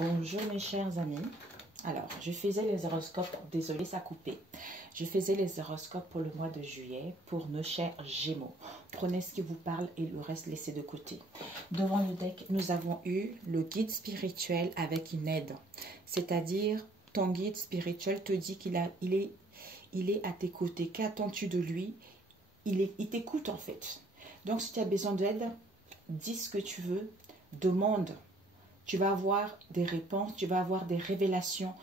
Bonjour mes chers amis. Alors, je faisais les horoscopes, désolé ça a coupé. Je faisais les horoscopes pour le mois de juillet pour nos chers Gémeaux. Prenez ce qui vous parle et le reste laissez de côté. Devant le deck, nous avons eu le guide spirituel avec une aide. C'est-à-dire, ton guide spirituel te dit qu'il est à tes côtés. Qu'attends-tu de lui? Il t'écoute en fait. Donc, si tu as besoin d'aide, dis ce que tu veux, demande. Tu vas avoir des réponses, tu vas avoir des révélations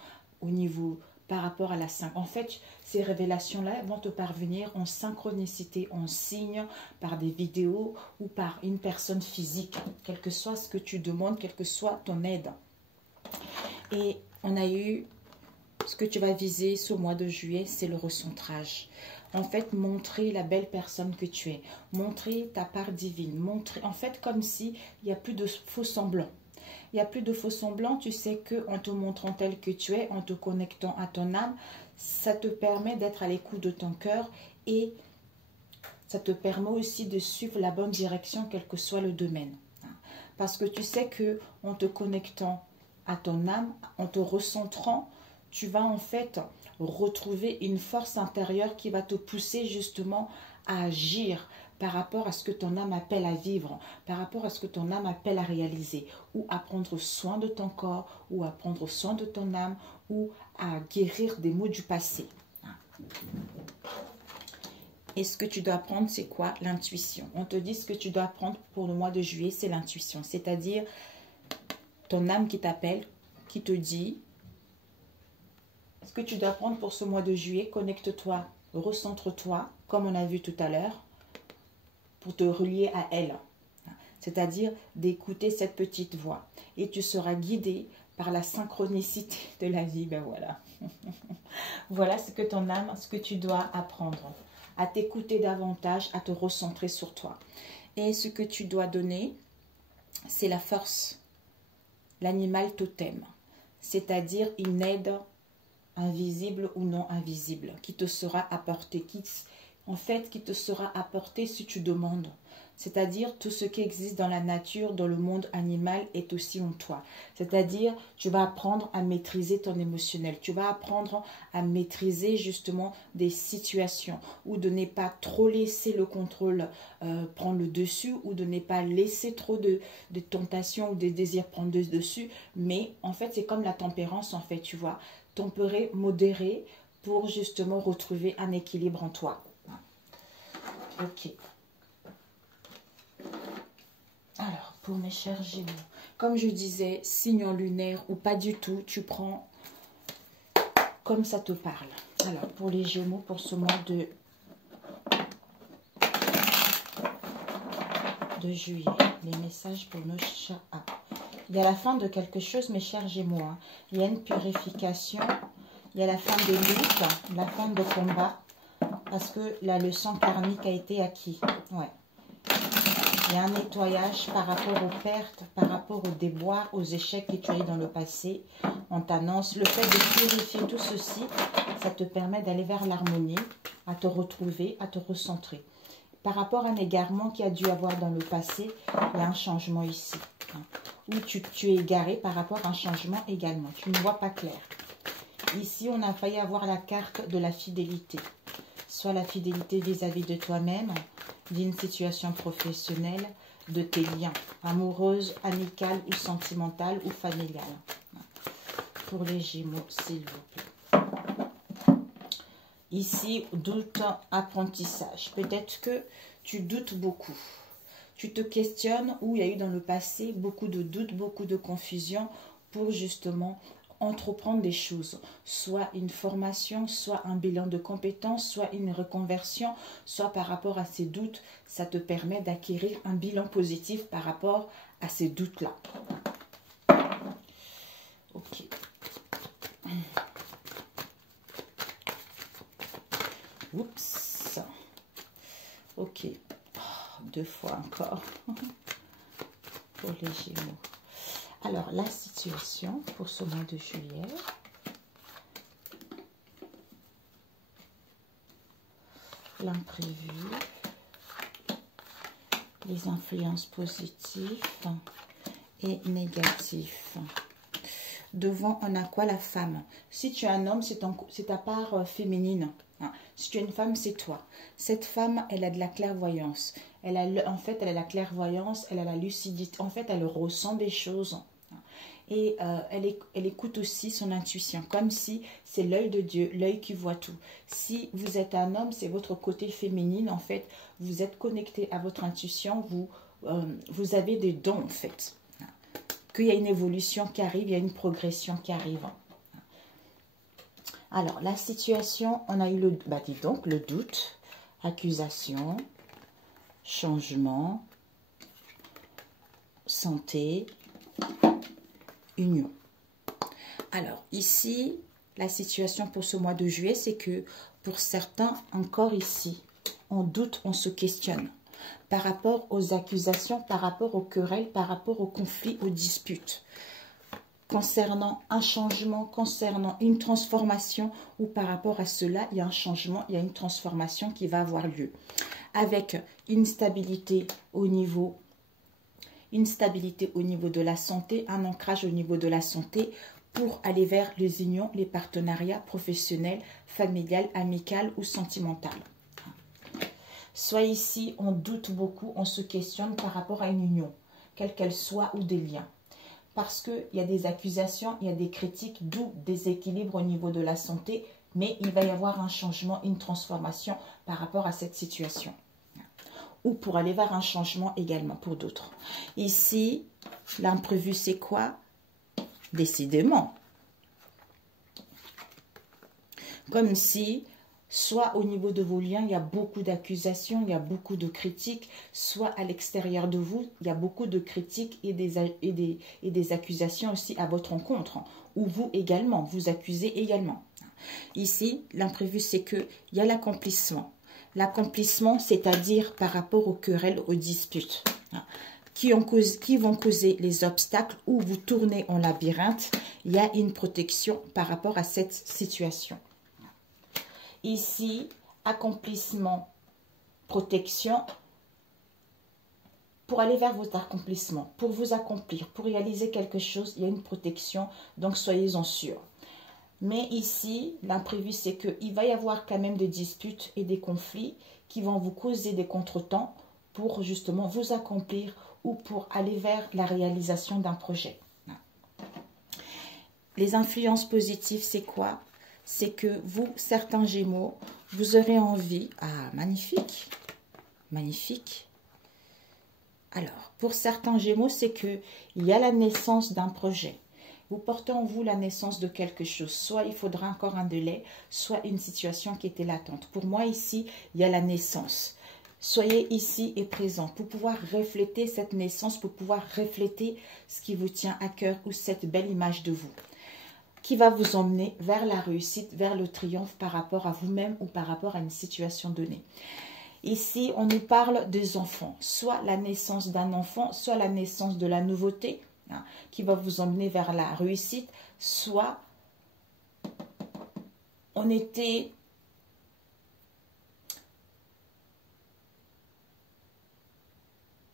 au niveau par rapport à la 5. En fait, ces révélations-là vont te parvenir en synchronicité, en signe, par des vidéos ou par une personne physique, quel que soit ce que tu demandes, quelle que soit ton aide. Et on a eu, ce que tu vas viser ce mois de juillet, c'est le recentrage. En fait, montrer la belle personne que tu es, montrer ta part divine, montrer, en fait, comme s'il n'y a plus de faux semblants. Il n'y a plus de faux semblants, tu sais qu'en te montrant tel que tu es, en te connectant à ton âme, ça te permet d'être à l'écoute de ton cœur et ça te permet aussi de suivre la bonne direction, quel que soit le domaine. Parce que tu sais qu'en te connectant à ton âme, en te recentrant, tu vas en fait retrouver une force intérieure qui va te pousser justement à agir par rapport à ce que ton âme appelle à vivre, par rapport à ce que ton âme appelle à réaliser, ou à prendre soin de ton corps, ou à prendre soin de ton âme, ou à guérir des maux du passé. Et ce que tu dois apprendre, c'est quoi? L'intuition. On te dit ce que tu dois apprendre pour le mois de juillet, c'est l'intuition. C'est-à-dire ton âme qui t'appelle, qui te dit ce que tu dois apprendre pour ce mois de juillet. Connecte-toi, recentre-toi, comme on a vu tout à l'heure, pour te relier à elle. C'est-à-dire d'écouter cette petite voix. Et tu seras guidé par la synchronicité de la vie. Ben voilà. Voilà ce que ton âme, ce que tu dois apprendre. À t'écouter davantage, à te recentrer sur toi. Et ce que tu dois donner, c'est la force. L'animal totem. C'est-à-dire une aide invisible ou non invisible, qui te sera apportée, qui te sera apportée si tu demandes. C'est-à-dire tout ce qui existe dans la nature, dans le monde animal est aussi en toi. C'est-à-dire tu vas apprendre à maîtriser ton émotionnel. Tu vas apprendre à maîtriser justement des situations ou de ne pas trop laisser le contrôle prendre le dessus ou de ne pas laisser trop de tentations ou des désirs prendre le dessus. Mais en fait, c'est comme la tempérance en fait, tu vois. Tempérer, modérer pour justement retrouver un équilibre en toi. Ok. Alors, pour mes chers Gémeaux, comme je disais, signe lunaire ou pas du tout, tu prends comme ça te parle. Alors, pour les Gémeaux, pour ce mois de juillet, les messages pour nos chats. Il y a la fin de quelque chose, mes chers Gémeaux. Hein. Il y a une purification, il y a la fin des luttes, la fin de combat, parce que la leçon karmique a été acquise. Ouais. Il y a un nettoyage par rapport aux pertes, par rapport aux déboires, aux échecs que tu as eu dans le passé. On t'annonce le fait de purifier tout ceci, ça te permet d'aller vers l'harmonie, à te retrouver, à te recentrer. Par rapport à un égarement qu'il y a dû avoir dans le passé, il y a un changement ici. Où tu es égaré par rapport à un changement également. Tu ne vois pas clair. Ici, on a failli avoir la carte de la fidélité. Soit la fidélité vis-à-vis de toi-même, d'une situation professionnelle, de tes liens amoureuses, amicales ou sentimentales ou familiales. Pour les Gémeaux, s'il vous plaît. Ici, doute, apprentissage. Peut-être que tu doutes beaucoup. Tu te questionnes où il y a eu dans le passé beaucoup de doutes, beaucoup de confusion pour justement entreprendre des choses, soit une formation, soit un bilan de compétences, soit une reconversion, soit par rapport à ces doutes, ça te permet d'acquérir un bilan positif par rapport à ces doutes-là. Ok. Oups. Ok. Oh, 2 fois encore. Pour les Gémeaux. Alors, la situation pour ce mois de juillet. L'imprévu. Les influences positives et négatives. devant, on a quoi? La femme. Si tu es un homme, c'est ta part féminine. Hein. Si tu es une femme, c'est toi. Cette femme, elle a de la clairvoyance. En fait, elle a la clairvoyance, elle a la lucidité. En fait, elle ressent des choses. Et elle écoute aussi son intuition, comme si c'est l'œil de Dieu, l'œil qui voit tout. Si vous êtes un homme, c'est votre côté féminine, en fait. Vous êtes connecté à votre intuition, vous avez des dons, en fait. Qu'il y a une évolution qui arrive, il y a une progression qui arrive. Alors, la situation, on a eu dis donc, le doute, accusation, changement, santé, union. Alors, ici, la situation pour ce mois de juillet, c'est que pour certains, encore ici, on doute, on se questionne par rapport aux accusations, par rapport aux querelles, par rapport aux conflits, aux disputes. Concernant un changement, concernant une transformation, ou par rapport à cela, il y a un changement, il y a une transformation qui va avoir lieu. Avec une stabilité au niveau de la santé, un ancrage au niveau de la santé pour aller vers les unions, les partenariats professionnels, familiales, amicales ou sentimentales. Soit ici, on doute beaucoup, on se questionne par rapport à une union, quelle qu'elle soit, ou des liens. Parce qu'il y a des accusations, il y a des critiques, d'où des équilibres au niveau de la santé, mais il va y avoir un changement, une transformation par rapport à cette situation. Ou pour aller vers un changement également pour d'autres. Ici, l'imprévu, c'est quoi? Décidément. Comme si, soit au niveau de vos liens, il y a beaucoup d'accusations, il y a beaucoup de critiques, soit à l'extérieur de vous, il y a beaucoup de critiques et des accusations aussi à votre encontre. Ou vous également, vous accusez également. Ici, l'imprévu, c'est qu'il y a l'accomplissement. L'accomplissement, c'est-à-dire par rapport aux querelles, aux disputes, qui vont causer les obstacles ou vous tournez en labyrinthe, il y a une protection par rapport à cette situation. Ici, accomplissement, protection, pour aller vers votre accomplissement, pour vous accomplir, pour réaliser quelque chose, il y a une protection, donc soyez-en sûrs. Mais ici, l'imprévu, c'est qu'il va y avoir quand même des disputes et des conflits qui vont vous causer des contretemps pour justement vous accomplir ou pour aller vers la réalisation d'un projet. Les influences positives, c'est quoi? C'est que vous, certains Gémeaux, vous aurez envie... Ah, magnifique! Magnifique! Alors, pour certains Gémeaux, c'est qu'il y a la naissance d'un projet. Vous portez en vous la naissance de quelque chose. Soit il faudra encore un délai, soit une situation qui était latente. Pour moi, ici, il y a la naissance. Soyez ici et présent pour pouvoir refléter cette naissance, pour pouvoir refléter ce qui vous tient à cœur ou cette belle image de vous qui va vous emmener vers la réussite, vers le triomphe par rapport à vous-même ou par rapport à une situation donnée. Ici, on nous parle des enfants, soit la naissance d'un enfant, soit la naissance de la nouveauté, qui va vous emmener vers la réussite, soit on était...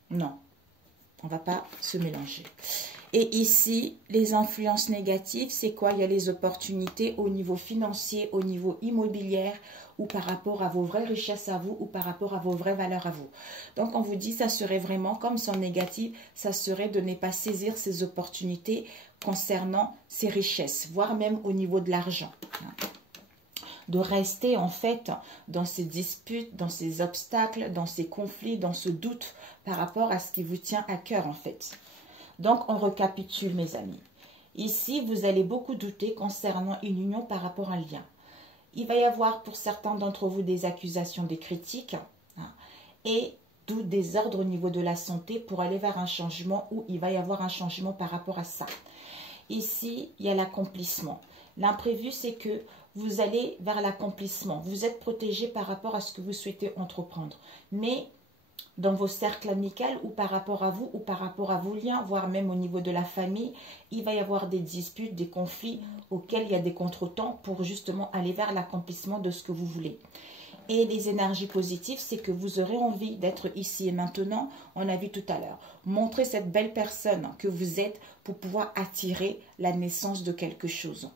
Non, on ne va pas se mélanger. Et ici, les influences négatives, c'est quoi? Il y a les opportunités au niveau financier, au niveau immobilier, ou par rapport à vos vraies richesses à vous, ou par rapport à vos vraies valeurs à vous. Donc, on vous dit, ça serait vraiment, comme c'est en négatif, ça serait de ne pas saisir ces opportunités concernant ces richesses, voire même au niveau de l'argent. De rester en fait dans ces disputes, dans ces obstacles, dans ces conflits, dans ce doute par rapport à ce qui vous tient à cœur en fait. Donc, on récapitule mes amis. Ici, vous allez beaucoup douter concernant une union par rapport à un lien. Il va y avoir pour certains d'entre vous des accusations, des critiques et d'où des ordres au niveau de la santé pour aller vers un changement où il va y avoir un changement par rapport à ça. Ici, il y a l'accomplissement. L'imprévu, c'est que vous allez vers l'accomplissement. Vous êtes protégé par rapport à ce que vous souhaitez entreprendre. Mais dans vos cercles amicaux ou par rapport à vous ou par rapport à vos liens, voire même au niveau de la famille, il va y avoir des disputes, des conflits auxquels il y a des contretemps pour justement aller vers l'accomplissement de ce que vous voulez. Et les énergies positives, c'est que vous aurez envie d'être ici et maintenant, on a vu tout à l'heure. Montrez cette belle personne que vous êtes pour pouvoir attirer la naissance de quelque chose.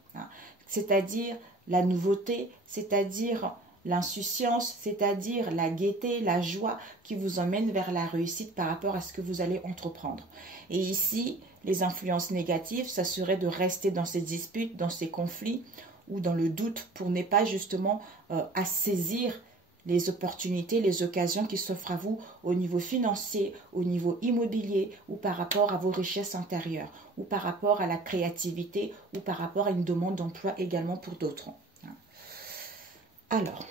C'est-à-dire la nouveauté, c'est-à-dire l'insouciance, c'est-à-dire la gaieté, la joie qui vous emmène vers la réussite par rapport à ce que vous allez entreprendre. Et ici, les influences négatives, ça serait de rester dans ces disputes, dans ces conflits ou dans le doute pour ne pas justement à saisir les opportunités, les occasions qui s'offrent à vous au niveau financier, au niveau immobilier ou par rapport à vos richesses intérieures ou par rapport à la créativité ou par rapport à une demande d'emploi également pour d'autres. Alors,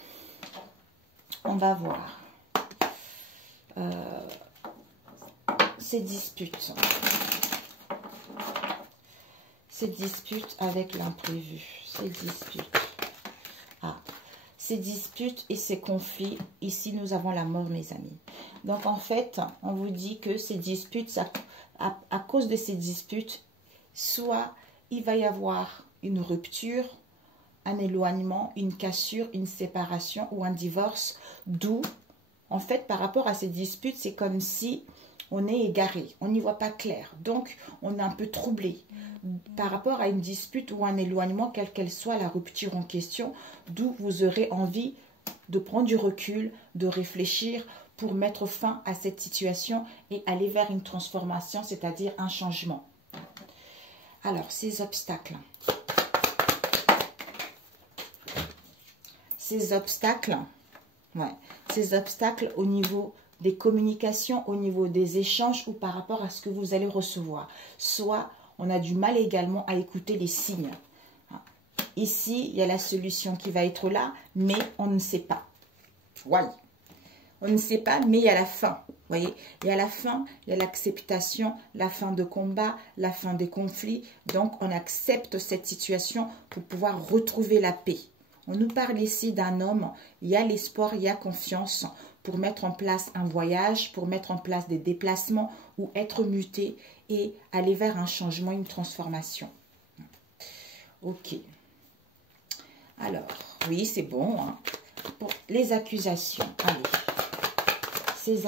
on va voir ces disputes. Ces disputes avec l'imprévu. Ces disputes et ces conflits. Ici, nous avons la mort, mes amis. Donc, en fait, on vous dit que ces disputes, ça, à cause de ces disputes, soit il va y avoir une rupture, un éloignement, une cassure, une séparation ou un divorce. D'où, en fait, par rapport à ces disputes, c'est comme si on est égaré, on n'y voit pas clair. Donc, on est un peu troublé par rapport à une dispute ou un éloignement, quelle qu'elle soit la rupture en question, d'où vous aurez envie de prendre du recul, de réfléchir pour mettre fin à cette situation et aller vers une transformation, c'est-à-dire un changement. Alors, ces obstacles. Ces obstacles au niveau des communications, au niveau des échanges ou par rapport à ce que vous allez recevoir. Soit on a du mal également à écouter les signes. Ici, il y a la solution qui va être là, mais on ne sait pas. Ouais. On ne sait pas, mais il y a la fin. Vous voyez, il y a la fin, il y a l'acceptation, la fin de combat, la fin des conflits. Donc, on accepte cette situation pour pouvoir retrouver la paix. On nous parle ici d'un homme, il y a l'espoir, il y a confiance pour mettre en place un voyage, pour mettre en place des déplacements ou être muté et aller vers un changement, une transformation. Ok. Alors, oui, c'est bon. Hein. Pour les accusations, allez. Ces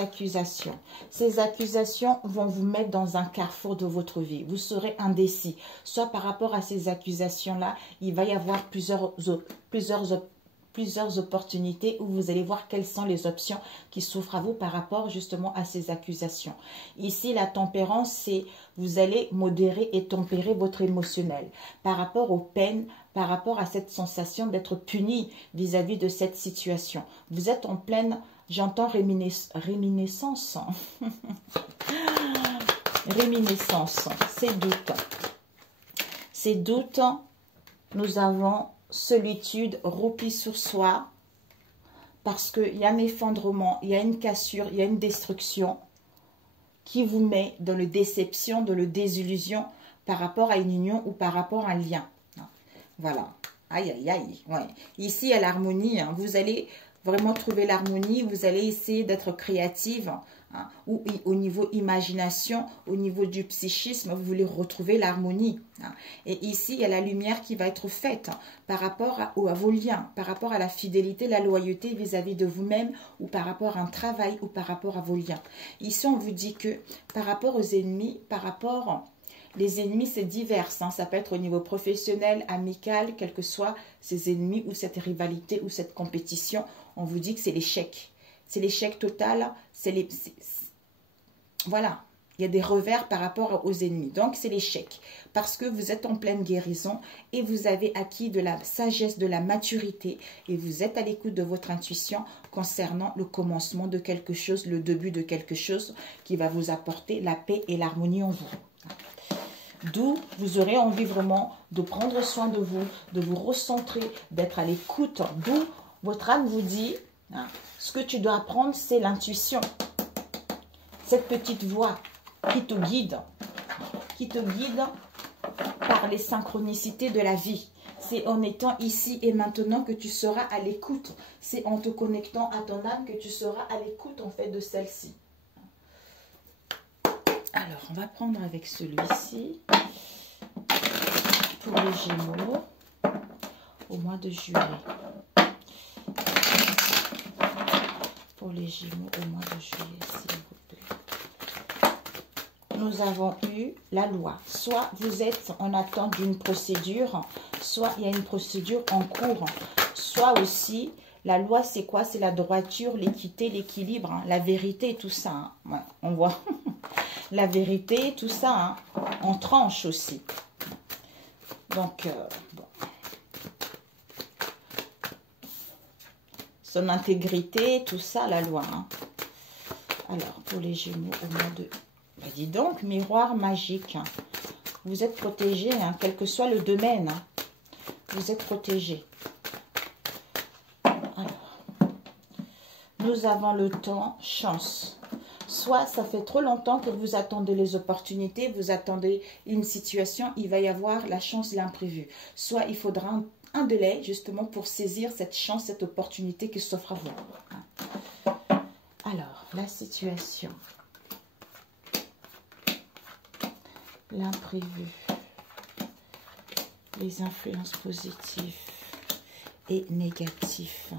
accusations vont vous mettre dans un carrefour de votre vie. Vous serez indécis. Soit par rapport à ces accusations-là, il va y avoir plusieurs opportunités où vous allez voir quelles sont les options qui s'offrent à vous par rapport justement à ces accusations. Ici, la tempérance, c'est vous allez modérer et tempérer votre émotionnel par rapport aux peines, par rapport à cette sensation d'être puni vis-à-vis de cette situation. Vous êtes en pleine, j'entends réminiscence. Réminiscence, c'est doute. Ces doutes, nous avons solitude, repli sur soi, parce qu'il y a un effondrement, il y a une cassure, il y a une destruction qui vous met dans le déception, dans le désillusion par rapport à une union ou par rapport à un lien. Voilà. Aïe, aïe, aïe. Ouais. Ici, il y a l'harmonie. Hein. Vous allez vraiment trouver l'harmonie. Vous allez essayer d'être créative. Hein, ou au niveau imagination, au niveau du psychisme, vous voulez retrouver l'harmonie. Hein. Et ici, il y a la lumière qui va être faite hein, par rapport à vos liens, par rapport à la fidélité, la loyauté vis-à-vis de vous-même ou par rapport à un travail ou par rapport à vos liens. Ici, on vous dit que par rapport aux ennemis, les ennemis, c'est divers. Hein. Ça peut être au niveau professionnel, amical, quels que soient ces ennemis ou cette rivalité ou cette compétition. On vous dit que c'est l'échec. C'est l'échec total. Voilà. Il y a des revers par rapport aux ennemis. Donc, c'est l'échec. Parce que vous êtes en pleine guérison et vous avez acquis de la sagesse, de la maturité et vous êtes à l'écoute de votre intuition concernant le commencement de quelque chose, le début de quelque chose qui va vous apporter la paix et l'harmonie en vous. D'où vous aurez envie vraiment de prendre soin de vous recentrer, d'être à l'écoute. D'où votre âme vous dit, hein, ce que tu dois apprendre, c'est l'intuition. Cette petite voix qui te guide par les synchronicités de la vie. C'est en étant ici et maintenant que tu seras à l'écoute. C'est en te connectant à ton âme que tu seras à l'écoute en fait de celle-ci. Alors, on va prendre avec celui-ci pour les Gémeaux au mois de juillet. pour les Gémeaux au mois de juillet, s'il vous plaît. Nous avons eu la loi. Soit vous êtes en attente d'une procédure, soit il y a une procédure en cours. Soit aussi, la loi c'est quoi? C'est la droiture, l'équité, l'équilibre, hein, la vérité, tout ça. Hein. Ouais, on voit la vérité, tout ça, hein, en tranche aussi. Donc, bon. Son intégrité, tout ça, la loi. Hein. Alors, pour les Gémeaux au mois de... Ben, dis donc, miroir magique. Hein. Vous êtes protégés, hein, quel que soit le domaine. Hein. Vous êtes protégés. Alors, nous avons le temps, chance. Soit ça fait trop longtemps que vous attendez les opportunités, vous attendez une situation, il va y avoir la chance, l'imprévu. Soit il faudra un délai justement pour saisir cette chance, cette opportunité qui s'offre à vous. Alors, la situation. L'imprévu, les influences positives et négatives.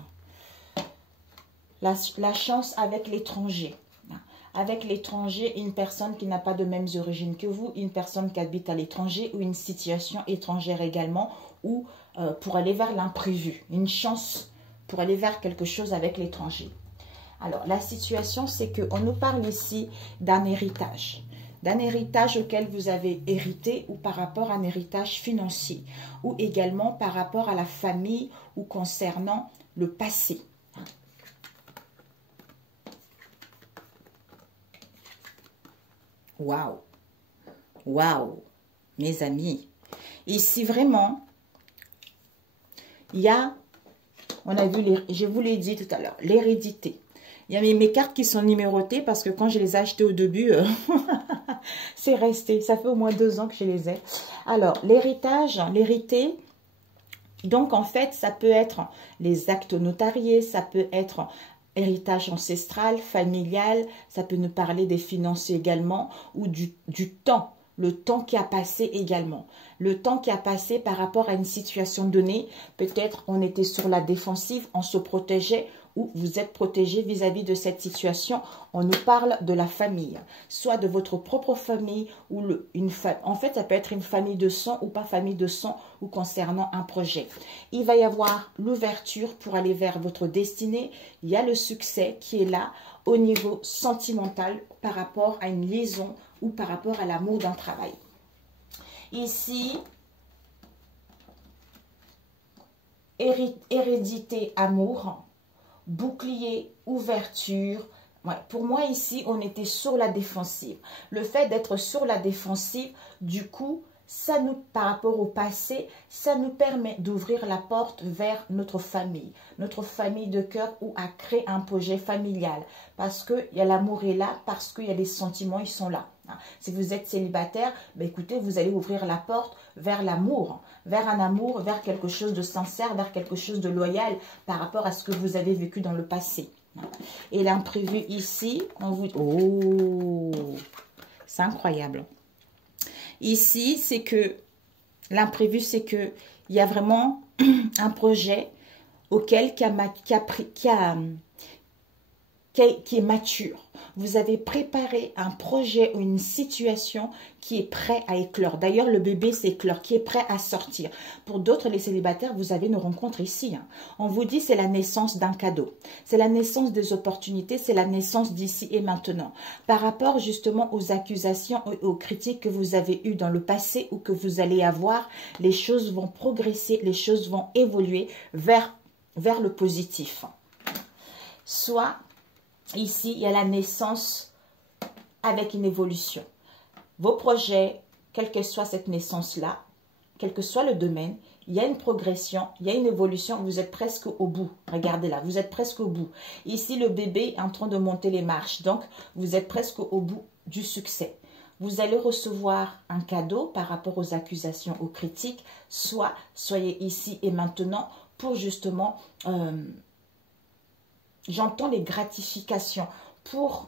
La chance avec l'étranger. Avec l'étranger, une personne qui n'a pas de mêmes origines que vous, une personne qui habite à l'étranger ou une situation étrangère également, ou pour aller vers l'imprévu. Une chance pour aller vers quelque chose avec l'étranger. Alors, la situation, c'est qu'on nous parle ici d'un héritage. D'un héritage auquel vous avez hérité ou par rapport à un héritage financier ou également par rapport à la famille ou concernant le passé. Waouh! Waouh! Mes amis, ici vraiment, il y a, on a vu, je vous l'ai dit tout à l'heure, l'hérédité. Il y a mes cartes qui sont numérotées parce que quand je les ai achetées au début, c'est resté. Ça fait au moins 2 ans que je les ai. Alors, l'héritage, l'hérité, donc en fait, ça peut être les actes notariés, ça peut être héritage ancestral, familial, ça peut nous parler des finances également ou du temps. Le temps qui a passé également. Le temps qui a passé par rapport à une situation donnée. Peut-être on était sur la défensive, on se protégeait ou vous êtes protégé vis-à-vis de cette situation. On nous parle de la famille. Soit de votre propre famille ou en fait ça peut être une famille de sang ou pas famille de sang ou concernant un projet. Il va y avoir l'ouverture pour aller vers votre destinée. Il y a le succès qui est là au niveau sentimental par rapport à une liaison ou par rapport à l'amour d'un travail. Ici, hérédité, amour, bouclier, ouverture. Ouais, pour moi, ici, on était sur la défensive. Le fait d'être sur la défensive, du coup, ça nous, par rapport au passé, ça nous permet d'ouvrir la porte vers notre famille de cœur ou à créer un projet familial. Parce qu'il y a l'amour est là, parce qu'il y a les sentiments, ils sont là. Si vous êtes célibataire, ben écoutez, vous allez ouvrir la porte vers l'amour, vers un amour, vers quelque chose de sincère, vers quelque chose de loyal par rapport à ce que vous avez vécu dans le passé. Et l'imprévu ici, on vous... Oh, c'est incroyable. Ici, c'est que l'imprévu, c'est que il y a vraiment un projet auquel qui est mature. Vous avez préparé un projet ou une situation qui est prêt à éclore. D'ailleurs, le bébé s'éclore, qui est prêt à sortir. Pour d'autres, les célibataires, vous avez une rencontre ici. Hein. On vous dit c'est la naissance d'un cadeau. C'est la naissance des opportunités, c'est la naissance d'ici et maintenant. Par rapport justement aux accusations et aux critiques que vous avez eues dans le passé ou que vous allez avoir, les choses vont progresser, les choses vont évoluer vers le positif. Soit... ici, il y a la naissance avec une évolution. Vos projets, quelle que soit cette naissance-là, quel que soit le domaine, il y a une progression, il y a une évolution. Vous êtes presque au bout. Regardez là, vous êtes presque au bout. Ici, le bébé est en train de monter les marches. Donc, vous êtes presque au bout du succès. Vous allez recevoir un cadeau par rapport aux accusations, aux critiques. Soit, soyez ici et maintenant pour justement... j'entends les gratifications pour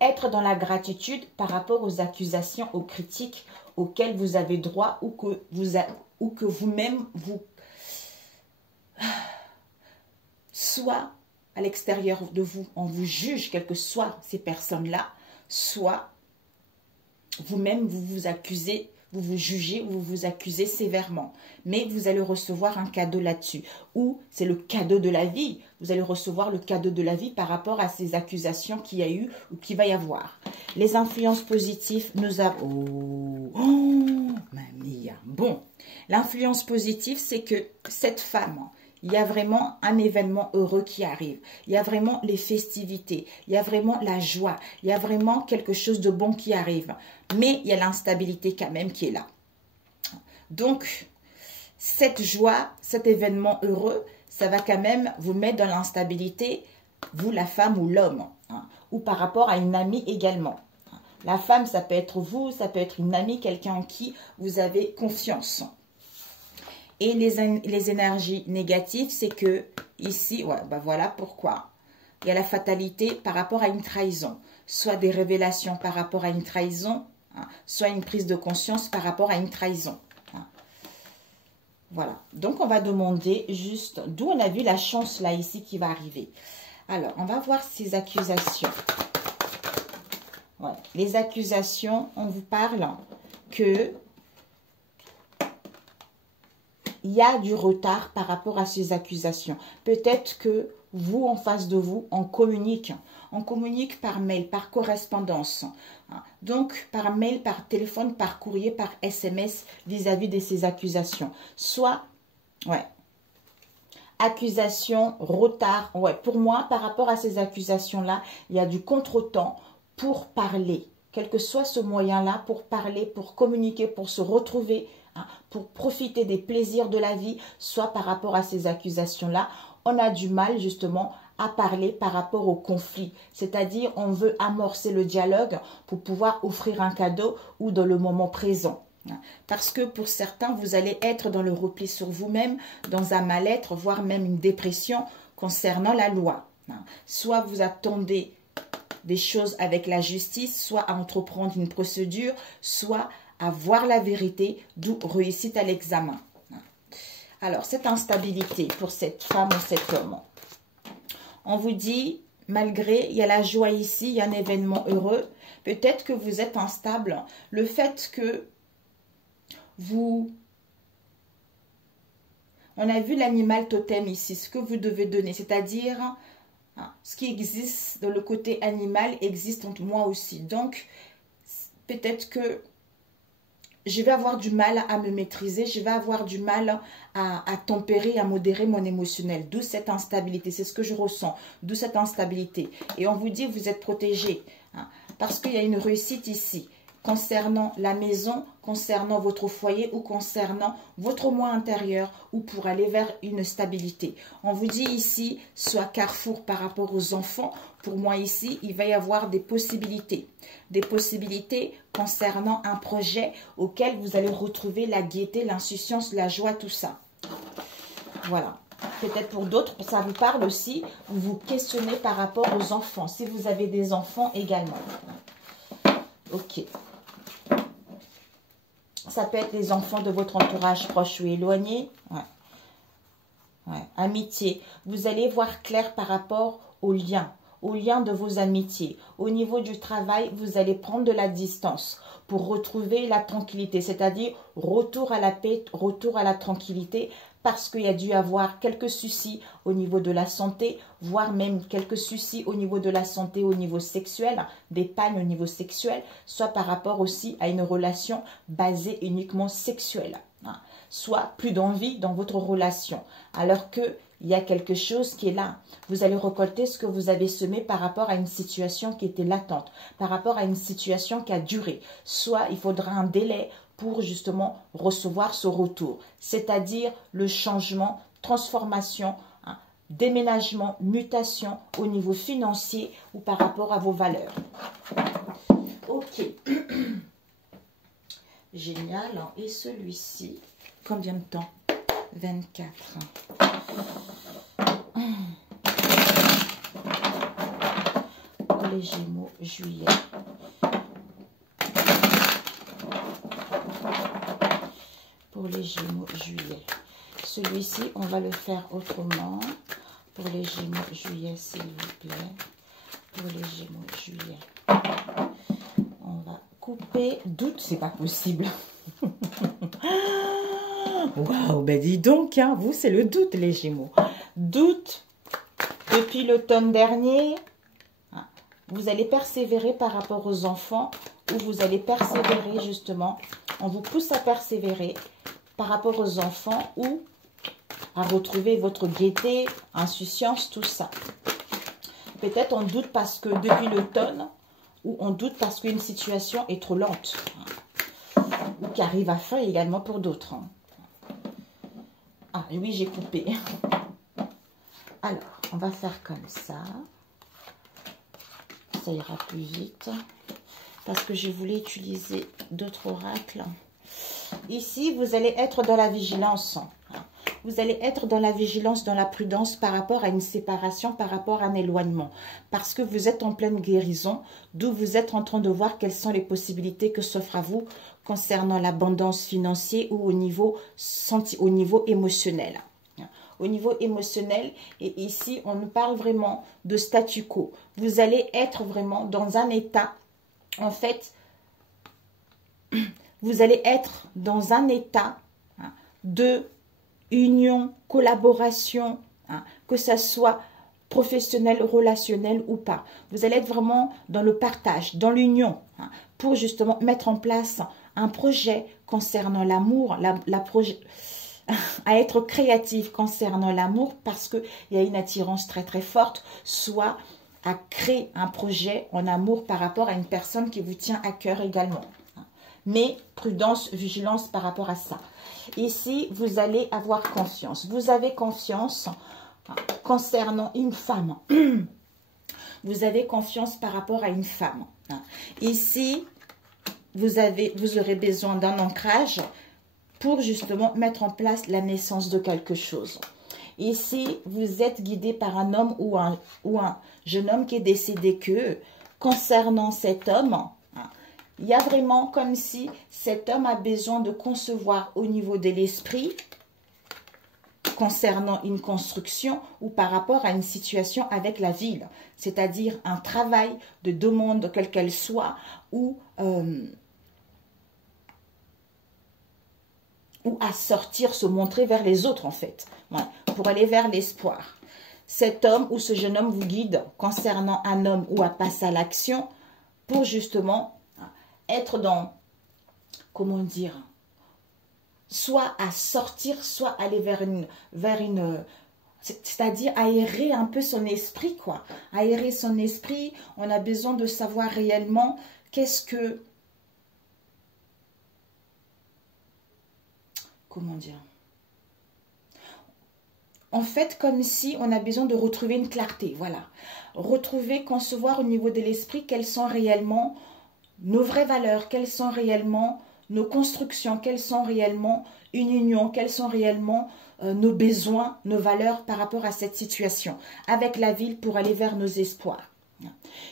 être dans la gratitude par rapport aux accusations, aux critiques auxquelles vous avez droit ou que vous-même soit à l'extérieur de vous, on vous juge, quelles que soient ces personnes-là, soit vous-même, vous vous accusez, vous vous jugez, vous vous accusez sévèrement. Mais vous allez recevoir un cadeau là-dessus. Ou c'est le cadeau de la vie. Vous allez recevoir le cadeau de la vie par rapport à ces accusations qu'il y a eu ou qu'il va y avoir. Les influences positives, nous avons... Oh, mamie. Bon, l'influence positive, c'est que cette femme... Il y a vraiment un événement heureux qui arrive. Il y a vraiment les festivités. Il y a vraiment la joie. Il y a vraiment quelque chose de bon qui arrive. Mais il y a l'instabilité quand même qui est là. Donc, cette joie, cet événement heureux, ça va quand même vous mettre dans l'instabilité, vous, la femme ou l'homme. Ou par rapport à une amie également. La femme, ça peut être vous, ça peut être une amie, quelqu'un en qui vous avez confiance. Et les énergies négatives, c'est que ici, ouais, ben voilà pourquoi. Il y a la fatalité par rapport à une trahison. Soit des révélations par rapport à une trahison, hein, soit une prise de conscience par rapport à une trahison. Hein. Voilà. Donc, on va demander juste d'où on a vu la chance là, ici, qui va arriver. Alors, on va voir ces accusations. Ouais. Les accusations, on vous parle que... il y a du retard par rapport à ces accusations. Peut-être que vous, en face de vous, on communique. On communique par mail, par correspondance. Donc, par mail, par téléphone, par courrier, par SMS vis-à-vis de ces accusations. Soit, ouais, accusation, retard. Ouais, pour moi, par rapport à ces accusations-là, il y a du contretemps pour parler. Quel que soit ce moyen-là, pour parler, pour communiquer, pour se retrouver, pour profiter des plaisirs de la vie, soit par rapport à ces accusations-là, on a du mal justement à parler par rapport au conflit. C'est-à-dire, on veut amorcer le dialogue pour pouvoir offrir un cadeau ou dans le moment présent. Parce que pour certains, vous allez être dans le repli sur vous-même, dans un mal-être, voire même une dépression concernant la loi. Soit vous attendez des choses avec la justice, soit à entreprendre une procédure, soit à voir la vérité, d'où réussite à l'examen. Alors, cette instabilité pour cette femme ou cet homme, on vous dit, malgré, il y a la joie ici, il y a un événement heureux, peut-être que vous êtes instable. Le fait que vous... On a vu l'animal totem ici, ce que vous devez donner, c'est-à-dire... ce qui existe dans le côté animal existe en moi aussi. Donc, peut-être que je vais avoir du mal à me maîtriser, je vais avoir du mal à tempérer, à modérer mon émotionnel. D'où cette instabilité, c'est ce que je ressens, d'où cette instabilité. Et on vous dit, vous êtes protégé, parce qu'il y a une réussite ici, concernant la maison, concernant votre foyer ou concernant votre moi intérieur ou pour aller vers une stabilité. On vous dit ici, soit carrefour par rapport aux enfants. Pour moi ici, il va y avoir des possibilités. Des possibilités concernant un projet auquel vous allez retrouver la gaieté, l'insouciance, la joie, tout ça. Voilà. Peut-être pour d'autres, ça vous parle aussi, vous vous questionnez par rapport aux enfants. Si vous avez des enfants également. Ok. Ça peut être les enfants de votre entourage proche ou éloigné. Ouais. Ouais. Amitié. Vous allez voir clair par rapport aux liens de vos amitiés. Au niveau du travail, vous allez prendre de la distance pour retrouver la tranquillité. C'est-à-dire retour à la paix, retour à la tranquillité, parce qu'il y a dû avoir quelques soucis au niveau de la santé, voire même quelques soucis au niveau de la santé, au niveau sexuel, des pannes au niveau sexuel, soit par rapport aussi à une relation basée uniquement sexuelle. Soit plus d'envie dans votre relation, alors que il y a quelque chose qui est là. Vous allez récolter ce que vous avez semé par rapport à une situation qui était latente, par rapport à une situation qui a duré. Soit il faudra un délai pour justement recevoir ce retour, c'est-à-dire le changement, transformation, déménagement, mutation au niveau financier ou par rapport à vos valeurs. Ok. Génial. Et celui-ci, combien de temps? 24. Pour les Gémeaux, juillet. Pour les Gémeaux, juillet. Celui-ci, on va le faire autrement. Pour les Gémeaux, juillet, s'il vous plaît. Pour les Gémeaux, juillet. On va couper. Doute, c'est pas possible. Waouh, ben dis donc, hein, vous, c'est le doute, les Gémeaux. Doute, depuis l'automne dernier, vous allez persévérer par rapport aux enfants, ou vous allez persévérer, justement, on vous pousse à persévérer par rapport aux enfants, ou à retrouver votre gaieté, insouciance, tout ça. Peut-être on doute parce que depuis l'automne, ou on doute parce qu'une situation est trop lente, ou qui arrive à fin également pour d'autres. Ah oui, j'ai coupé. Alors, on va faire comme ça. Ça ira plus vite. Parce que je voulais utiliser d'autres oracles. Ici, vous allez être dans la vigilance. Vous allez être dans la vigilance, dans la prudence par rapport à une séparation, par rapport à un éloignement. Parce que vous êtes en pleine guérison, d'où vous êtes en train de voir quelles sont les possibilités que s'offrent à vous concernant l'abondance financière ou au niveau émotionnel. Au niveau émotionnel, et ici, on nous parle vraiment de statu quo. Vous allez être vraiment dans un état, en fait, vous allez être dans un état de union, collaboration, que ça soit professionnel, relationnel ou pas. Vous allez être vraiment dans le partage, dans l'union, pour justement mettre en place un projet concernant l'amour, à être créatif concernant l'amour, parce qu'il y a une attirance très très forte, soit à créer un projet en amour par rapport à une personne qui vous tient à cœur également. Mais prudence, vigilance par rapport à ça. Ici, vous allez avoir confiance. Vous avez confiance concernant une femme. Vous avez confiance par rapport à une femme. Ici, vous aurez besoin d'un ancrage pour justement mettre en place la naissance de quelque chose. Ici, vous êtes guidé par un homme ou un jeune homme qui est décédé que, concernant cet homme, il y a vraiment comme si cet homme a besoin de concevoir au niveau de l'esprit, concernant une construction ou par rapport à une situation avec la ville, c'est-à-dire un travail de demande, quelle qu'elle soit, ou à sortir, se montrer vers les autres en fait, pour aller vers l'espoir. Cet homme ou ce jeune homme vous guide concernant un homme ou à passer à l'action pour justement être dans, comment dire, soit à sortir, soit aller vers une c'est-à-dire aérer un peu son esprit, quoi. Aérer son esprit, on a besoin de savoir réellement qu'est-ce que, comment dire, en fait, comme si on a besoin de retrouver une clarté, voilà. Retrouver, concevoir au niveau de l'esprit quelles sont réellement nos vraies valeurs, quelles sont réellement nos constructions, quelles sont réellement une union, quels sont réellement nos besoins, nos valeurs par rapport à cette situation, avec la ville pour aller vers nos espoirs.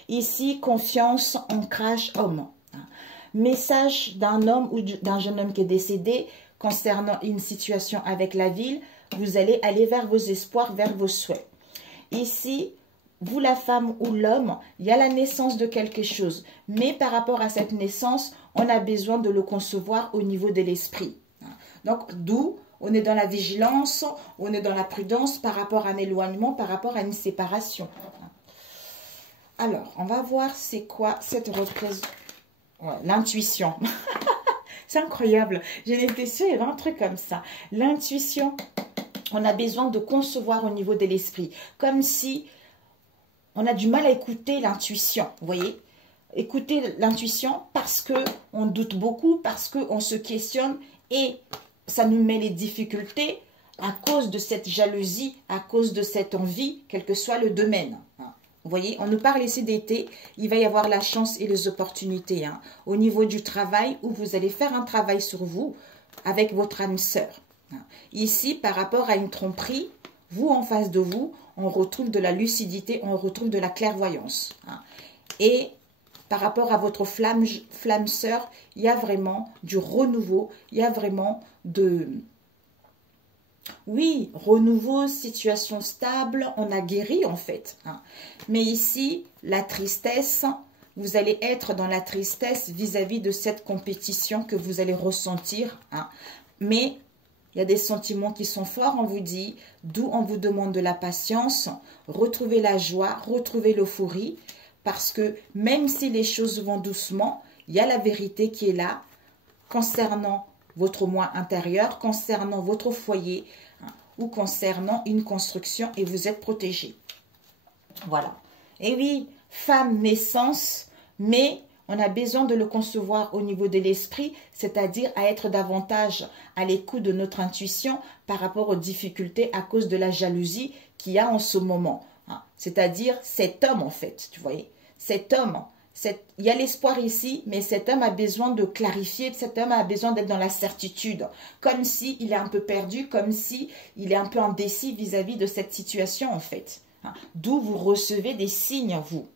Ici, confiance, ancrage, homme. Message d'un homme ou d'un jeune homme qui est décédé concernant une situation avec la ville, vous allez aller vers vos espoirs, vers vos souhaits. Ici, vous la femme ou l'homme, il y a la naissance de quelque chose. Mais par rapport à cette naissance, on a besoin de le concevoir au niveau de l'esprit. Donc, d'où on est dans la vigilance, on est dans la prudence par rapport à un éloignement, par rapport à une séparation. Alors, on va voir c'est quoi cette représentation. Ouais, l'intuition. C'est incroyable. J'ai l'impression qu'il y avait un truc comme ça. L'intuition, on a besoin de concevoir au niveau de l'esprit. Comme si on a du mal à écouter l'intuition, vous voyez. Écouter l'intuition parce qu'on doute beaucoup, parce qu'on se questionne et ça nous met les difficultés à cause de cette jalousie, à cause de cette envie, quel que soit le domaine. Vous voyez, on nous parle ici d'été, il va y avoir la chance et les opportunités. Au niveau du travail, où vous allez faire un travail sur vous avec votre âme sœur. Ici, par rapport à une tromperie, vous en face de vous, on retrouve de la lucidité, on retrouve de la clairvoyance. Et par rapport à votre flamme sœur, il y a vraiment du renouveau, il y a vraiment de Oui, renouveau, situation stable, on a guéri en fait. Hein. Mais ici, la tristesse, vous allez être dans la tristesse vis-à-vis de cette compétition que vous allez ressentir. Hein. Mais il y a des sentiments qui sont forts, on vous dit, d'où on vous demande de la patience, retrouvez la joie, retrouvez l'euphorie, parce que même si les choses vont doucement, il y a la vérité qui est là concernant votre moi intérieur, concernant votre foyer hein, ou concernant une construction et vous êtes protégé. Voilà. Et oui, femme, naissance, mais on a besoin de le concevoir au niveau de l'esprit, c'est-à-dire à être davantage à l'écoute de notre intuition par rapport aux difficultés à cause de la jalousie qu'il y a en ce moment. Hein. C'est-à-dire cet homme en fait, tu voyez, cet homme, il y a l'espoir ici, mais cet homme a besoin de clarifier, cet homme a besoin d'être dans la certitude, comme s'il est un peu perdu, comme s'il est un peu indécis vis-à-vis de cette situation en fait. Hein. D'où vous recevez des signes, vous.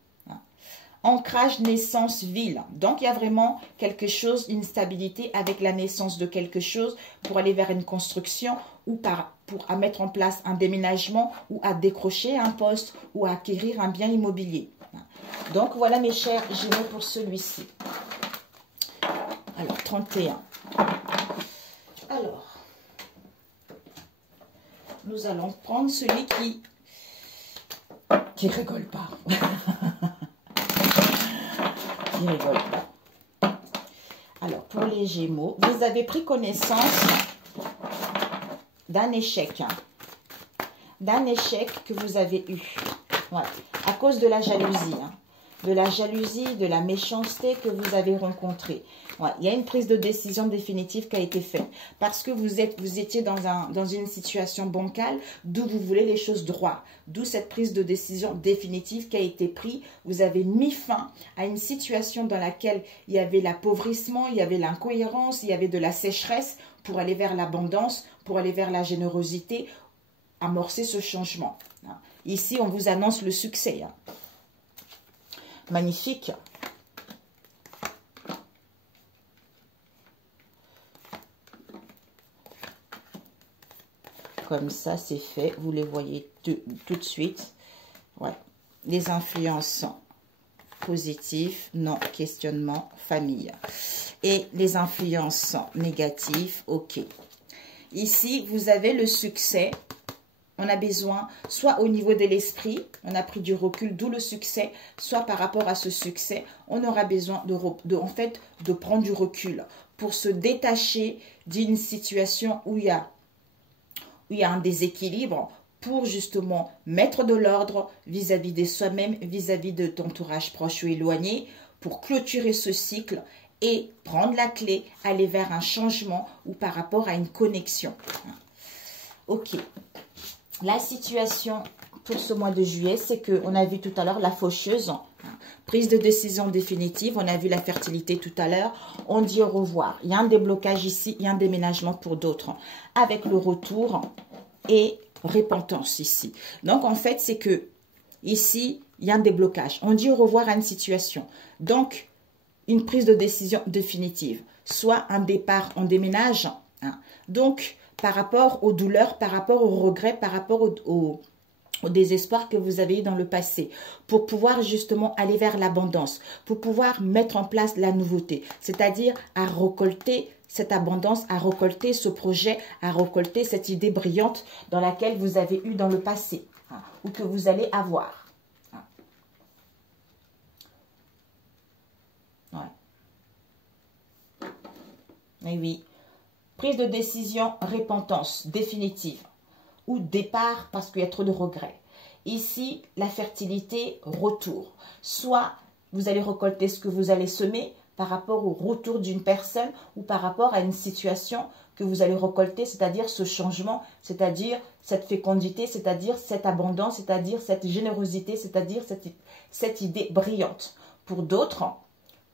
Ancrage, naissance, ville. Donc, il y a vraiment quelque chose, une stabilité avec la naissance de quelque chose pour aller vers une construction ou pour mettre en place un déménagement ou à décrocher un poste ou à acquérir un bien immobilier. Donc, voilà mes chers Gémeaux pour celui-ci. Alors, 31. Alors, nous allons prendre celui qui rigole pas. Qui rigole pas. Alors, pour les Gémeaux, vous avez pris connaissance d'un échec. D'un échec que vous avez eu. Ouais, à cause de la jalousie. Hein. De la jalousie, de la méchanceté que vous avez rencontrée. Ouais, il y a une prise de décision définitive qui a été faite. Parce que vous étiez dans une situation bancale, d'où vous voulez les choses droit. D'où cette prise de décision définitive qui a été prise. Vous avez mis fin à une situation dans laquelle il y avait l'appauvrissement, il y avait l'incohérence, il y avait de la sécheresse pour aller vers l'abondance, pour aller vers la générosité, amorcer ce changement. Ici, on vous annonce le succès. Magnifique. Comme ça, c'est fait. Vous les voyez tout de suite. Ouais. Les influences positives, non, questionnement, famille. Et les influences négatives, ok. Ici, vous avez le succès. On a besoin, soit au niveau de l'esprit, on a pris du recul, d'où le succès, soit par rapport à ce succès, on aura besoin de prendre du recul pour se détacher d'une situation où il y a un déséquilibre, pour justement mettre de l'ordre vis-à-vis de soi-même, vis-à-vis de ton entourage proche ou éloigné, pour clôturer ce cycle et prendre la clé, aller vers un changement ou par rapport à une connexion. Ok. La situation pour ce mois de juillet, c'est qu'on a vu tout à l'heure la faucheuse, prise de décision définitive, on a vu la fertilité tout à l'heure, on dit au revoir. Il y a un déblocage ici, il y a un déménagement pour d'autres, avec le retour et repentance ici. Donc en fait, c'est que ici, il y a un déblocage. On dit au revoir à une situation. Donc, une prise de décision définitive, soit un départ, on déménage. Hein. Donc, par rapport aux douleurs, par rapport aux regrets, par rapport au désespoir que vous avez eu dans le passé, pour pouvoir justement aller vers l'abondance, pour pouvoir mettre en place la nouveauté, c'est-à-dire à récolter cette abondance, à récolter ce projet, à récolter cette idée brillante dans laquelle vous avez eu dans le passé, hein, ou que vous allez avoir. Hein. Ouais. Et oui. Prise de décision, repentance définitive ou départ parce qu'il y a trop de regrets. Ici, la fertilité, retour. Soit vous allez récolter ce que vous allez semer par rapport au retour d'une personne ou par rapport à une situation que vous allez récolter, c'est-à-dire ce changement, c'est-à-dire cette fécondité, c'est-à-dire cette abondance, c'est-à-dire cette générosité, c'est-à-dire cette idée brillante. Pour d'autres,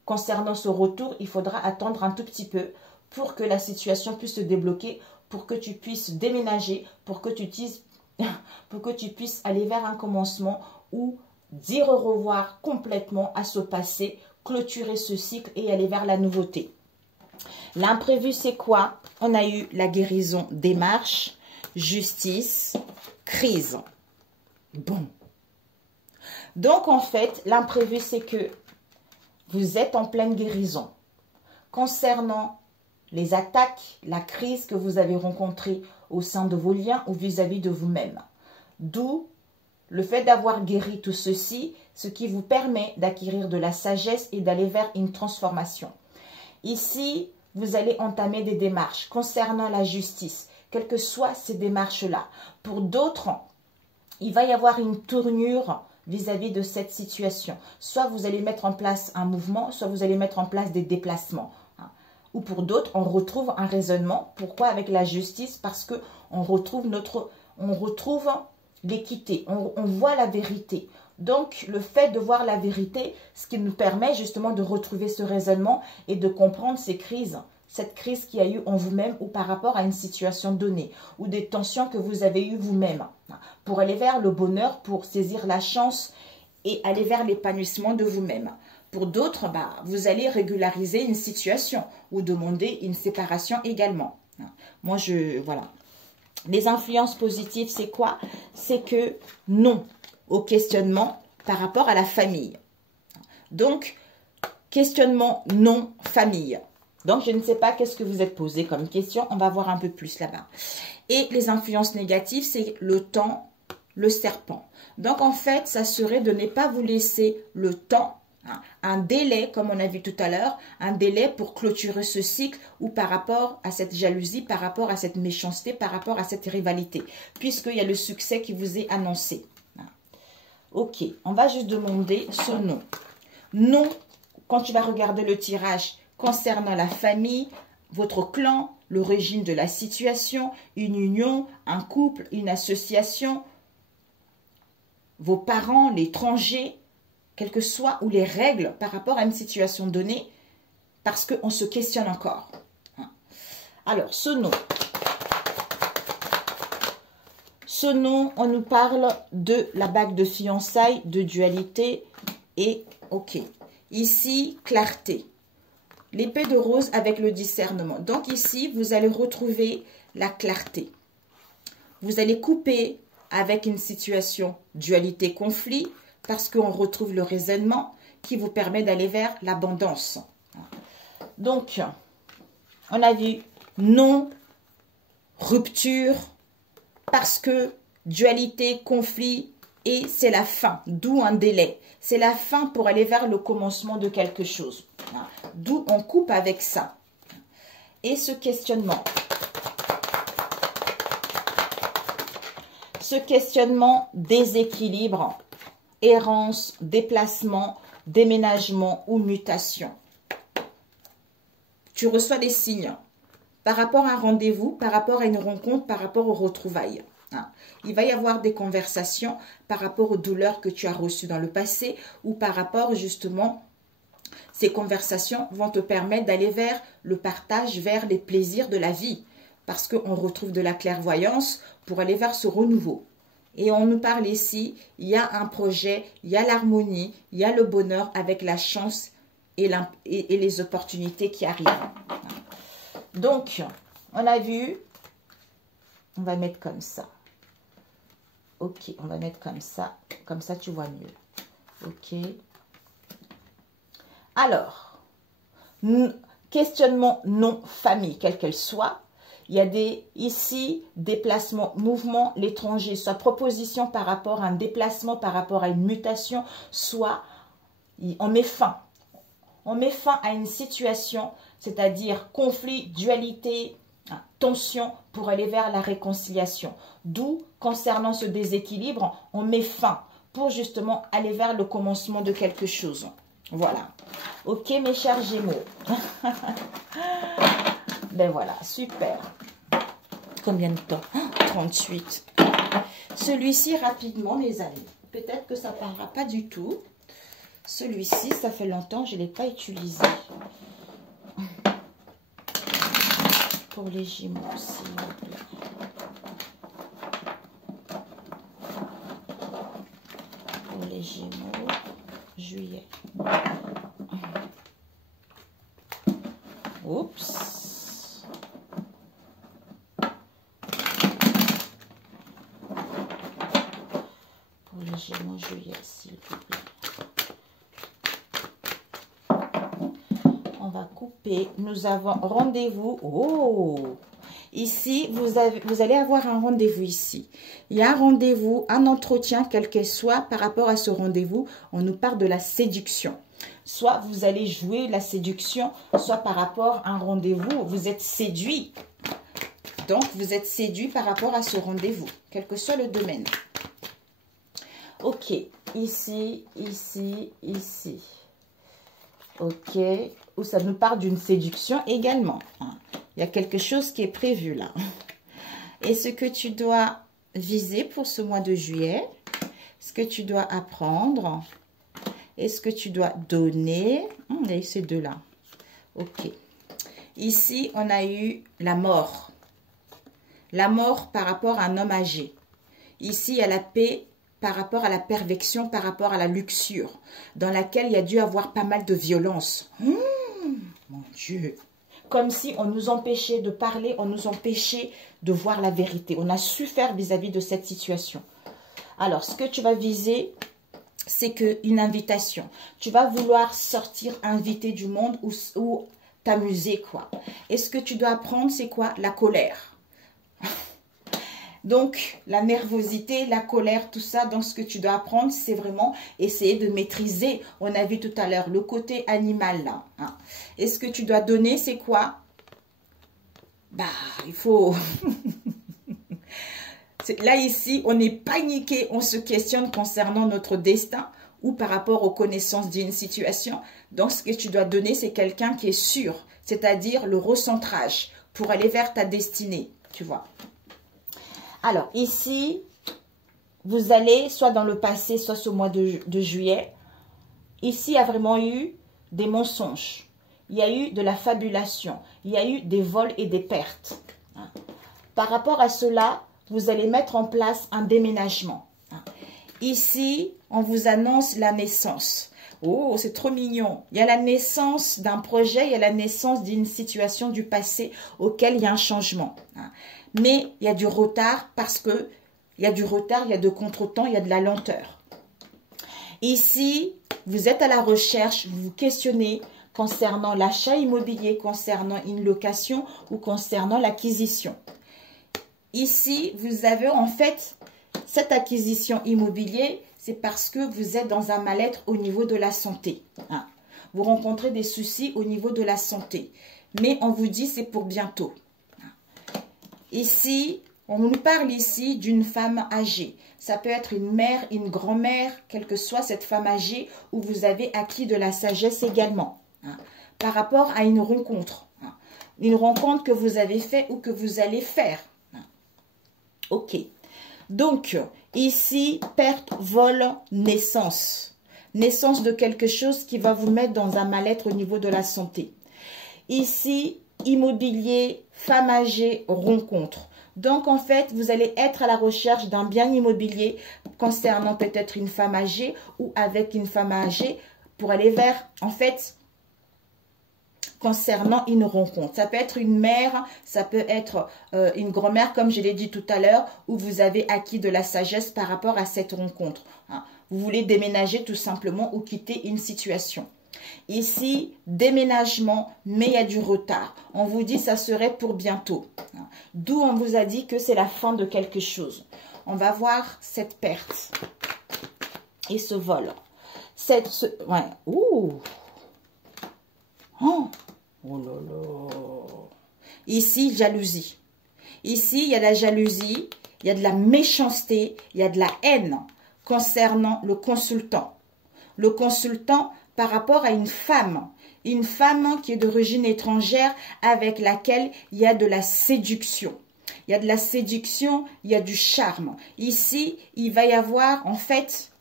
concernant ce retour, il faudra attendre un tout petit peu pour que la situation puisse se débloquer, pour que tu puisses déménager, pour que tu puisses aller vers un commencement ou dire au revoir complètement à ce passé, clôturer ce cycle et aller vers la nouveauté. L'imprévu, c'est quoi? On a eu la guérison des marches, justice, crise. Bon. Donc, en fait, l'imprévu, c'est que vous êtes en pleine guérison. Concernant les attaques, la crise que vous avez rencontrée au sein de vos liens ou vis-à-vis de vous-même. D'où le fait d'avoir guéri tout ceci, ce qui vous permet d'acquérir de la sagesse et d'aller vers une transformation. Ici, vous allez entamer des démarches concernant la justice, quelles que soient ces démarches-là. Pour d'autres, il va y avoir une tournure vis-à-vis de cette situation. Soit vous allez mettre en place un mouvement, soit vous allez mettre en place des déplacements. Ou pour d'autres, on retrouve un raisonnement. Pourquoi avec la justice? Parce que on retrouve l'équité, on voit la vérité. Donc, le fait de voir la vérité, ce qui nous permet justement de retrouver ce raisonnement et de comprendre ces crises, cette crise qu'il y a eu en vous-même ou par rapport à une situation donnée, ou des tensions que vous avez eues vous-même, pour aller vers le bonheur, pour saisir la chance et aller vers l'épanouissement de vous-même. Pour d'autres, vous allez régulariser une situation ou demander une séparation également. Moi, voilà. Les influences positives, c'est quoi? C'est que non au questionnement par rapport à la famille. Donc, questionnement non famille. Donc, je ne sais pas qu'est-ce que vous êtes posé comme question. On va voir un peu plus là-bas. Et les influences négatives, c'est le temps, le serpent. Donc, en fait, ça serait de ne pas vous laisser le temps, un délai, comme on a vu tout à l'heure, un délai pour clôturer ce cycle ou par rapport à cette jalousie, par rapport à cette méchanceté, par rapport à cette rivalité, puisqu'il y a le succès qui vous est annoncé. Ok, on va juste demander ce non. Non, quand tu vas regarder le tirage concernant la famille, votre clan, l'origine de la situation, une union, un couple, une association, vos parents, l'étranger, quelles que soient, ou les règles par rapport à une situation donnée, parce qu'on se questionne encore. Alors, ce nom. Ce nom, on nous parle de la bague de fiançailles, de dualité et, ok, ici, clarté. L'épée de rose avec le discernement. Donc ici, vous allez retrouver la clarté. Vous allez couper avec une situation dualité-conflit, parce qu'on retrouve le raisonnement qui vous permet d'aller vers l'abondance. Donc, on a vu non, rupture, parce que dualité, conflit, et c'est la fin, d'où un délai. C'est la fin pour aller vers le commencement de quelque chose. D'où on coupe avec ça. Et ce questionnement. Ce questionnement, déséquilibre, errance, déplacement, déménagement ou mutation. Tu reçois des signes par rapport à un rendez-vous, par rapport à une rencontre, par rapport aux retrouvailles. Il va y avoir des conversations par rapport aux douleurs que tu as reçues dans le passé ou par rapport justement, ces conversations vont te permettre d'aller vers le partage, vers les plaisirs de la vie parce qu'on retrouve de la clairvoyance pour aller vers ce renouveau. Et on nous parle ici, il y a un projet, il y a l'harmonie, il y a le bonheur avec la chance et les opportunités qui arrivent. Donc, on a vu, on va mettre comme ça. Ok, on va mettre comme ça tu vois mieux. Ok. Alors, questionnement non famille, quelle qu'elle soit. Il y a ici, déplacement, mouvement, l'étranger, soit proposition par rapport à un déplacement, par rapport à une mutation, soit on met fin. On met fin à une situation, c'est-à-dire conflit, dualité, tension pour aller vers la réconciliation. D'où, concernant ce déséquilibre, on met fin pour justement aller vers le commencement de quelque chose. Voilà. Ok, mes chers Gémeaux. Ben voilà, super. Combien de temps? 38. Celui-ci, rapidement, mes amis. Peut-être que ça ne parlera pas du tout. Celui-ci, ça fait longtemps, je ne l'ai pas utilisé. Pour les Gémeaux, s'il vous plaît. Pour les Gémeaux, juillet. Oups. Gémeaux, juillet, s'il vous plaît. On va couper. Nous avons rendez-vous. Oh! Ici, vous allez avoir un rendez-vous ici. Il y a un rendez-vous, un entretien, quel qu'il soit, par rapport à ce rendez-vous. On nous parle de la séduction. Soit vous allez jouer la séduction, soit par rapport à un rendez-vous, vous êtes séduit. Donc, vous êtes séduit par rapport à ce rendez-vous, quel que soit le domaine. Ok, ici, ici, ici. Ok, où ça nous parle d'une séduction également. Il y a quelque chose qui est prévu là. Et ce que tu dois viser pour ce mois de juillet, ce que tu dois apprendre, et ce que tu dois donner. Il y a eu ces deux-là. Ok. Ici, on a eu la mort. La mort par rapport à un homme âgé. Ici, il y a la paix par rapport à la perfection, par rapport à la luxure, dans laquelle il y a dû avoir pas mal de violence. Mon Dieu! Comme si on nous empêchait de parler, on nous empêchait de voir la vérité. On a su faire vis-à-vis de cette situation. Alors, ce que tu vas viser, c'est qu'une invitation. Tu vas vouloir sortir, inviter du monde ou t'amuser, quoi. Et ce que tu dois apprendre, c'est quoi? La colère. Donc, la nervosité, la colère, tout ça, dans ce que tu dois apprendre, c'est vraiment essayer de maîtriser. On a vu tout à l'heure le côté animal, là. Hein. Et ce que tu dois donner, c'est quoi? Bah, il faut... Là, ici, on est paniqué, on se questionne concernant notre destin ou par rapport aux connaissances d'une situation. Donc, ce que tu dois donner, c'est quelqu'un qui est sûr, c'est-à-dire le recentrage pour aller vers ta destinée, tu vois. Alors, ici, vous allez soit dans le passé, soit ce mois de juillet. Ici, il y a vraiment eu des mensonges. Il y a eu de la fabulation. Il y a eu des vols et des pertes. Par rapport à cela, vous allez mettre en place un déménagement. Ici, on vous annonce la naissance. Oh, c'est trop mignon. Il y a la naissance d'un projet, il y a la naissance d'une situation du passé auquel il y a un changement. Mais il y a du retard parce que il y a du retard, il y a de contretemps, il y a de la lenteur. Ici, vous êtes à la recherche, vous vous questionnez concernant l'achat immobilier, concernant une location ou concernant l'acquisition. Ici, vous avez en fait cette acquisition immobilière, c'est parce que vous êtes dans un mal-être au niveau de la santé. Vous rencontrez des soucis au niveau de la santé. Mais on vous dit c'est pour bientôt. Ici, on nous parle ici d'une femme âgée. Ça peut être une mère, une grand-mère, quelle que soit cette femme âgée, où vous avez acquis de la sagesse également. Par rapport à une rencontre. Une rencontre que vous avez faite ou que vous allez faire. Ok. Donc, ici, perte, vol, naissance. Naissance de quelque chose qui va vous mettre dans un mal-être au niveau de la santé. Ici, immobilier, femme âgée, rencontre. Donc, en fait, vous allez être à la recherche d'un bien immobilier concernant peut-être une femme âgée ou avec une femme âgée pour aller vers, en fait, concernant une rencontre. Ça peut être une mère, ça peut être une grand-mère, comme je l'ai dit tout à l'heure, où vous avez acquis de la sagesse par rapport à cette rencontre. Vous voulez déménager tout simplement ou quitter une situation. Ici, déménagement, mais il y a du retard. On vous dit ça serait pour bientôt. D'où on vous a dit que c'est la fin de quelque chose. On va voir cette perte et ce vol. Ouais. Ouh. Oh. Oh là là. Ici, jalousie. Ici, il y a de la jalousie, il y a de la méchanceté, il y a de la haine concernant le consultant. Le consultant par rapport à une femme qui est d'origine étrangère avec laquelle il y a de la séduction. Il y a de la séduction, il y a du charme. Ici, il va y avoir en fait,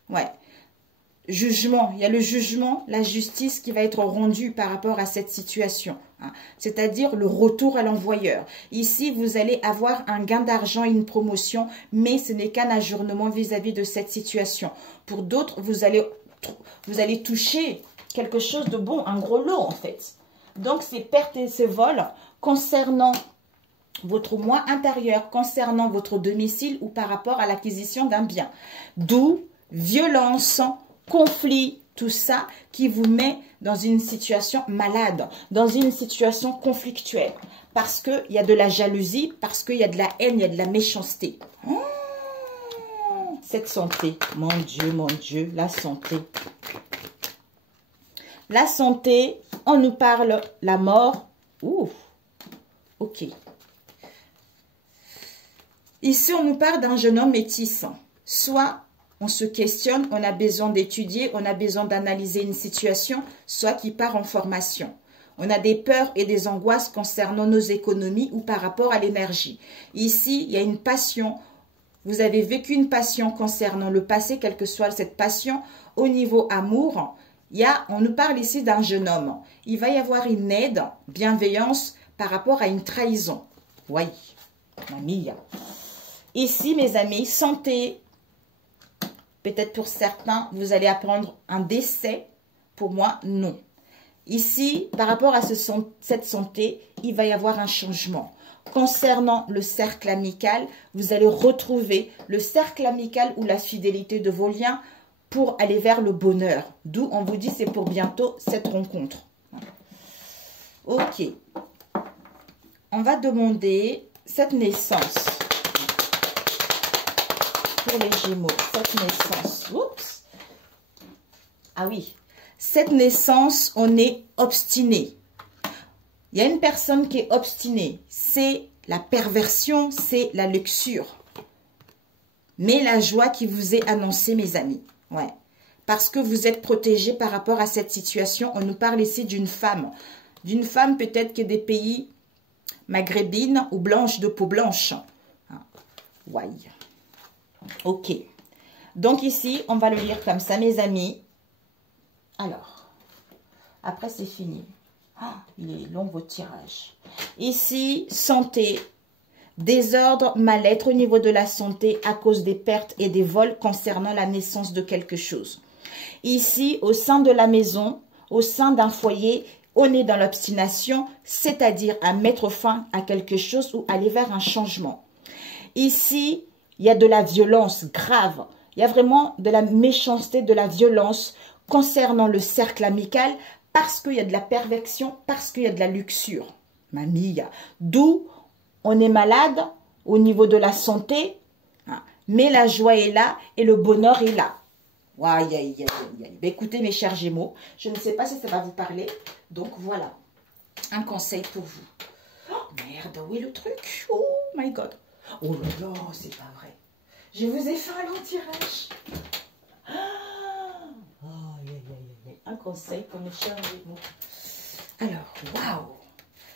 jugement. Il y a le jugement, la justice qui va être rendue par rapport à cette situation. C'est-à-dire le retour à l'envoyeur. Ici, vous allez avoir un gain d'argent et une promotion, mais ce n'est qu'un ajournement vis-à-vis de cette situation. Pour d'autres, vous allez toucher quelque chose de bon, un gros lot en fait. Donc, ces pertes et ces vols concernant votre moi intérieur, concernant votre domicile ou par rapport à l'acquisition d'un bien. D'où violence, conflit, tout ça qui vous met dans une situation malade, dans une situation conflictuelle. Parce qu'il y a de la jalousie, parce qu'il y a de la haine, il y a de la méchanceté. Oh, cette santé, mon Dieu, la santé. La santé, on nous parle la mort. Ouh, ok. Ici, on nous parle d'un jeune homme métis. Soit on se questionne, on a besoin d'étudier, on a besoin d'analyser une situation, soit qui part en formation. On a des peurs et des angoisses concernant nos économies ou par rapport à l'énergie. Ici, il y a une passion. Vous avez vécu une passion concernant le passé, quelle que soit cette passion. Au niveau amour, on nous parle ici d'un jeune homme. Il va y avoir une aide, bienveillance par rapport à une trahison. Oui, mamie. Ici, mes amis, santé. Peut-être pour certains, vous allez apprendre un décès. Pour moi, non. Ici, par rapport à cette santé, il va y avoir un changement. Concernant le cercle amical, vous allez retrouver le cercle amical ou la fidélité de vos liens pour aller vers le bonheur. D'où on vous dit c'est pour bientôt cette rencontre. Ok. On va demander cette naissance. Pour les Gémeaux, cette naissance. Oups. Ah oui. Cette naissance, on est obstiné. Il y a une personne qui est obstinée. C'est la perversion, c'est la luxure. Mais la joie qui vous est annoncée, mes amis. Ouais. Parce que vous êtes protégés par rapport à cette situation. On nous parle ici d'une femme. D'une femme peut-être qui est des pays maghrébines ou blanches de peau blanche. Ouais. Ok. Donc ici, on va le lire comme ça, mes amis. Alors, après c'est fini. Oh, il est long votre tirage. Ici, santé, désordre, mal-être au niveau de la santé à cause des pertes et des vols concernant la naissance de quelque chose. Ici, au sein de la maison, au sein d'un foyer, on est dans l'obstination, c'est-à-dire à mettre fin à quelque chose ou aller vers un changement. Ici, il y a de la violence grave. Il y a vraiment de la méchanceté, de la violence concernant le cercle amical parce qu'il y a de la perversion, parce qu'il y a de la luxure. Mamie, d'où on est malade au niveau de la santé, mais la joie est là et le bonheur est là. Aïe, aïe, aïe, aïe. Écoutez mes chers Gémeaux, je ne sais pas si ça va vous parler, donc voilà, un conseil pour vous. Oh merde, où est le truc? Oh my God. Oh là là, c'est pas vrai. Je vous ai fait un long tirage. Un conseil pour mes chers Gémeaux. Alors, waouh.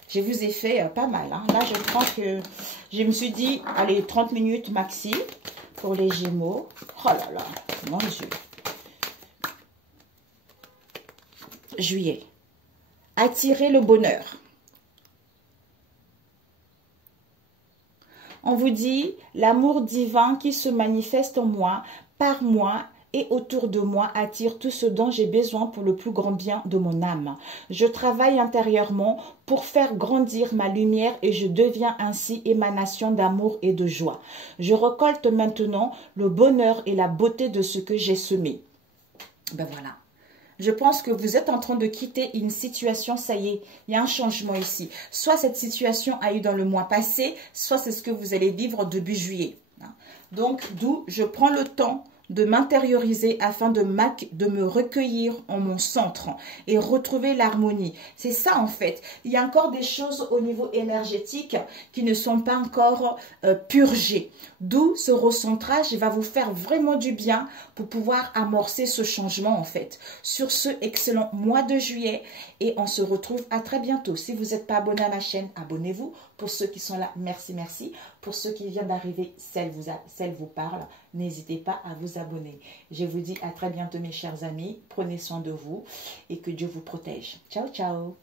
Je vous ai fait pas mal. Hein. Là, je crois que je me suis dit, allez, 30 minutes maxi pour les Gémeaux. Oh là là, mon Dieu. Juillet. Attirer le bonheur. On vous dit, l'amour divin qui se manifeste en moi, par moi et autour de moi attire tout ce dont j'ai besoin pour le plus grand bien de mon âme. Je travaille intérieurement pour faire grandir ma lumière et je deviens ainsi émanation d'amour et de joie. Je récolte maintenant le bonheur et la beauté de ce que j'ai semé. Ben voilà. Je pense que vous êtes en train de quitter une situation, ça y est, il y a un changement ici. Soit cette situation a eu dans le mois passé, soit c'est ce que vous allez vivre début juillet. Donc, d'où je prends le temps de m'intérioriser afin de me recueillir en mon centre et retrouver l'harmonie. C'est ça en fait. Il y a encore des choses au niveau énergétique qui ne sont pas encore purgées. D'où ce recentrage va vous faire vraiment du bien pour pouvoir amorcer ce changement en fait. Sur ce excellent mois de juillet et on se retrouve à très bientôt. Si vous n'êtes pas abonné à ma chaîne, abonnez-vous. Pour ceux qui sont là, merci, merci. Pour ceux qui viennent d'arriver, celle vous parle. N'hésitez pas à vous abonner. Je vous dis à très bientôt mes chers amis. Prenez soin de vous et que Dieu vous protège. Ciao, ciao.